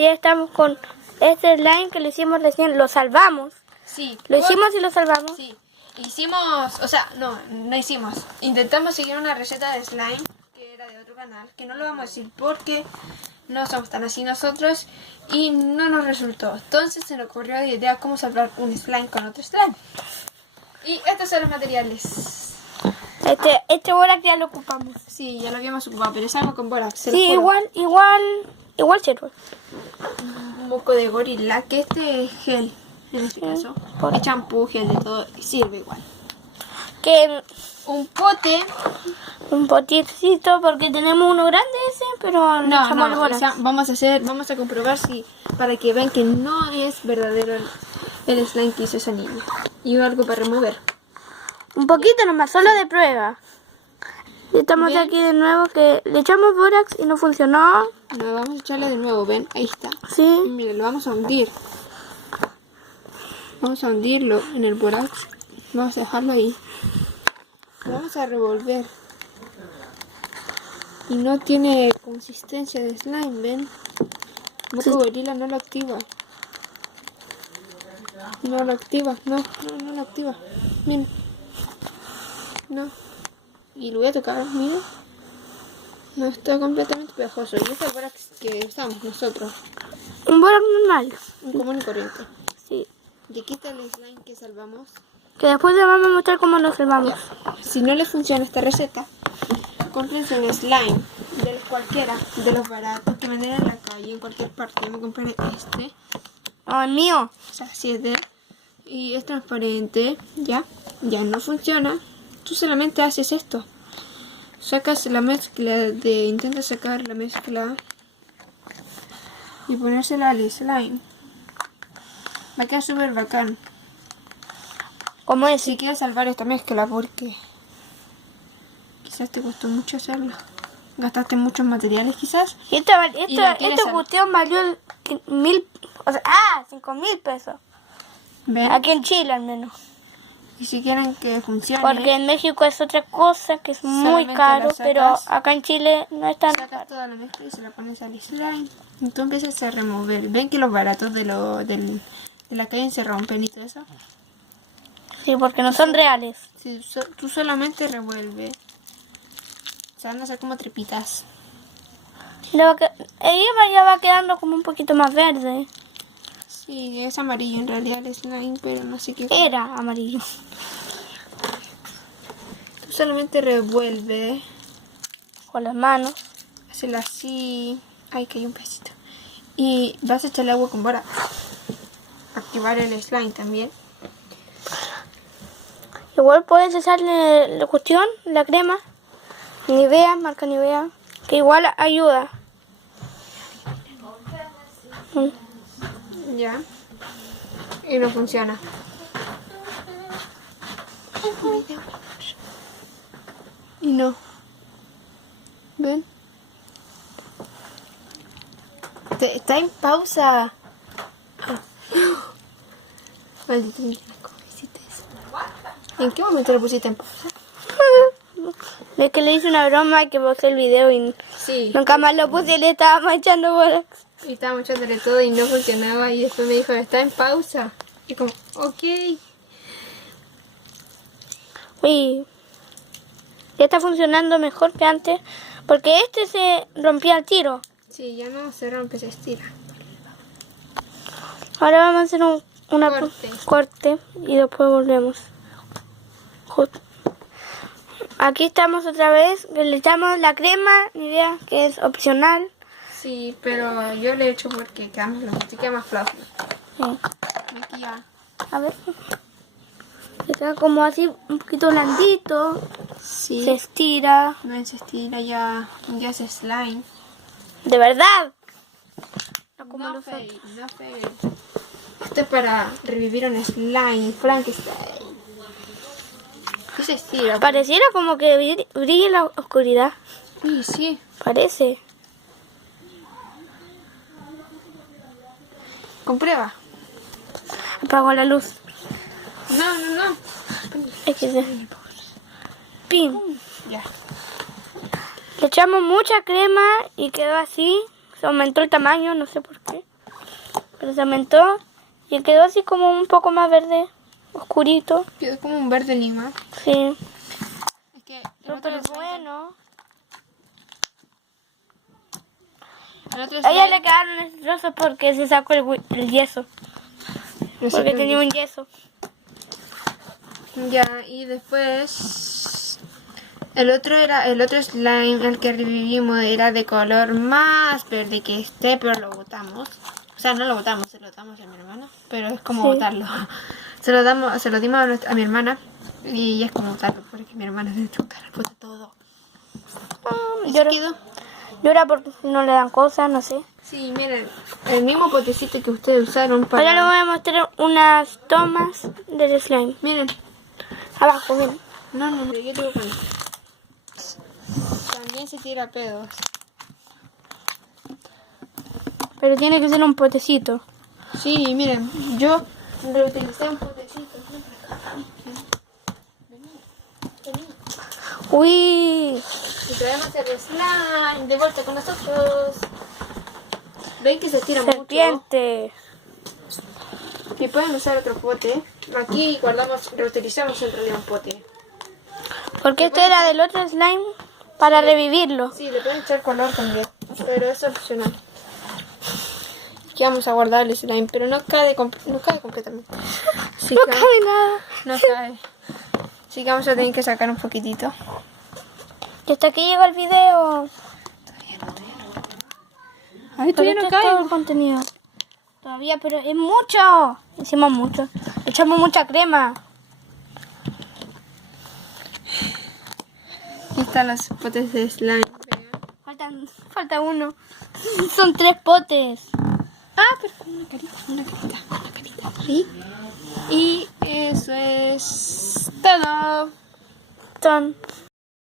ya estamos con este slime que lo hicimos recién. Lo salvamos. Sí. Lo hicimos y lo salvamos. Sí. Hicimos, o sea, no hicimos. Intentamos seguir una receta de slime que era de otro canal, que no lo vamos a decir porque no somos tan así nosotros y no nos resultó. Entonces se nos ocurrió la idea cómo salvar un slime con otro slime. Y estos son los materiales. Este borax ya lo ocupamos. Sí, ya lo habíamos ocupado, pero es algo con borax. Sí, igual sirve. Un poco de gorila, que este es gel, en este caso. El champú, gel de todo, sirve igual. Que Un pote. un potecito porque tenemos uno grande ese, pero le echamos el o borax. sea, vamos a comprobar si, para que vean que no es verdadero el slime que hizo esa niña. Y algo para remover. Un poquito nomás, solo de prueba. Y estamos ¿Ven? aquí de nuevo que le echamos borax y no funcionó. No, vamos a echarle de nuevo, ven, ahí está. Sí. Mira, lo vamos a hundir. Vamos a hundirlo en el borax. Vamos a dejarlo ahí. Lo vamos a revolver. Y no tiene consistencia de slime, ven. Moco gorila no lo activa. No lo activa, no lo activa. Miren. No. Y lo voy a tocar, miren. No está completamente pegajoso. Y este es el borax que usamos nosotros. Un borax normal. Un común y corriente. Sí. Y aquí está el slime que salvamos. Que después le vamos a mostrar cómo lo salvamos. Si no les funciona esta receta, cómprense un slime de cualquiera, de los baratos que venden en la calle, en cualquier parte. Yo me compré este. Oh, el mío. O sea, si es de... Y es transparente, ya no funciona. Tú solamente haces esto. Sacas la mezcla intenta sacar la mezcla y ponérsela al slime. Va a quedar súper bacán. ¿Cómo es? Si quieres salvar esta mezcla porque quizás te costó mucho hacerla. Gastaste muchos materiales quizás. Esta quieres cuestión valió 5.000 pesos. ¿Ven? Aquí en Chile al menos. Y si quieren que funcione, Porque en México es otra cosa que es muy Solamente caro, la sacas, pero acá en Chile no es tan sacas caro. toda la mezcla y se la pones al slime. Y tú empiezas a remover. ¿Ven que los baratos de la calle se rompen y todo eso? Sí, porque no son reales. Si tú solamente revuelves, se van a hacer como trepitas. Ella ya va quedando como un poquito más verde. Sí, es amarillo en realidad el slime, pero no sé qué. Era amarillo. Tú solamente revuelve, Con las manos. hazlo así. Ay, que hay un pedacito. Y vas a echarle agua con borax. Activar el slime también. Igual puedes echarle la cuestión, la crema. Nivea, marca Nivea. Que igual ayuda. Ya. Y no funciona. Y no. ¿Ven? Está en pausa. Maldito Internet, ¿cómo hiciste eso? ¿En qué momento lo pusiste en pausa? Es que le hice una broma que pausé el video y Sí. nunca más lo puse y le estábamos echando borax. Y estábamos echándole todo y no funcionaba. Y después me dijo, está en pausa. Y como, ok. Uy, ya está funcionando mejor que antes. Porque este se rompía al tiro. Sí, ya no se rompe, se estira. Ahora vamos a hacer un corte y después volvemos. Aquí estamos otra vez. Le echamos la crema, Nivea, que es opcional. Sí, pero yo le echo porque queda más fluffy. Sí. Aquí ya. A ver. Está como así un poquito blandito. Sí. Se estira. No se estira, ya es slime. ¿De verdad? No como No los otros. fake, no fake. Esto es para revivir un slime, Frankenstein. Sí se estira. Pareciera como que brilla en la oscuridad. Sí, sí. Parece. Comprueba. Apago la luz. No. Es que se... ¡Pim! Ya. Le echamos mucha crema y quedó así. Se aumentó el tamaño, no sé por qué. Pero se aumentó y quedó así como un poco más verde, oscurito. Quedó como un verde lima. Sí. Es que el otro Súper slime- bueno. el otro A ella slime- le quedaron esos trozos porque se sacó el yeso. no sé Porque qué tenía es. un yeso. Ya, y después el otro slime, el que revivimos, era de color más verde que este, pero lo botamos. O sea, no lo botamos, se lo damos a mi hermana, pero es como Sí. botarlo. Se lo dimos a mi hermana y es como botarlo, porque mi hermana es destructora, bota todo. ¿Y se Llora, quedó? llora porque no le dan cosas, no sé. Sí, miren, el mismo potecito que ustedes usaron para... Ahora les voy a mostrar unas tomas del slime. Miren, Abajo, miren. no, yo tengo que... También se tira pedos. Pero tiene que ser un potecito. Sí, miren, yo reutilicé un potecito. Uy, Y traemos el slime de vuelta con nosotros. ¿Ven que se tira serpiente. mucho? Y pueden usar otro pote. Aquí guardamos, reutilizamos en realidad un pote. Porque este era del otro slime para revivirlo. Sí, le pueden echar color también, pero es opcional. Aquí vamos a guardar el slime, pero no cae completamente. Sí, No cabe nada. No cae. Así que vamos a tener que sacar un poquitito. Y hasta aquí llega el video. Ay, Pero esto es todo el contenido. Todavía, pero es mucho. Hicimos mucho. Le echamos mucha crema. Aquí están los potes de slime. Vean. Falta uno. Son 3 potes. Ah, pero con una carita. ¿Sí? Y eso es todo. Son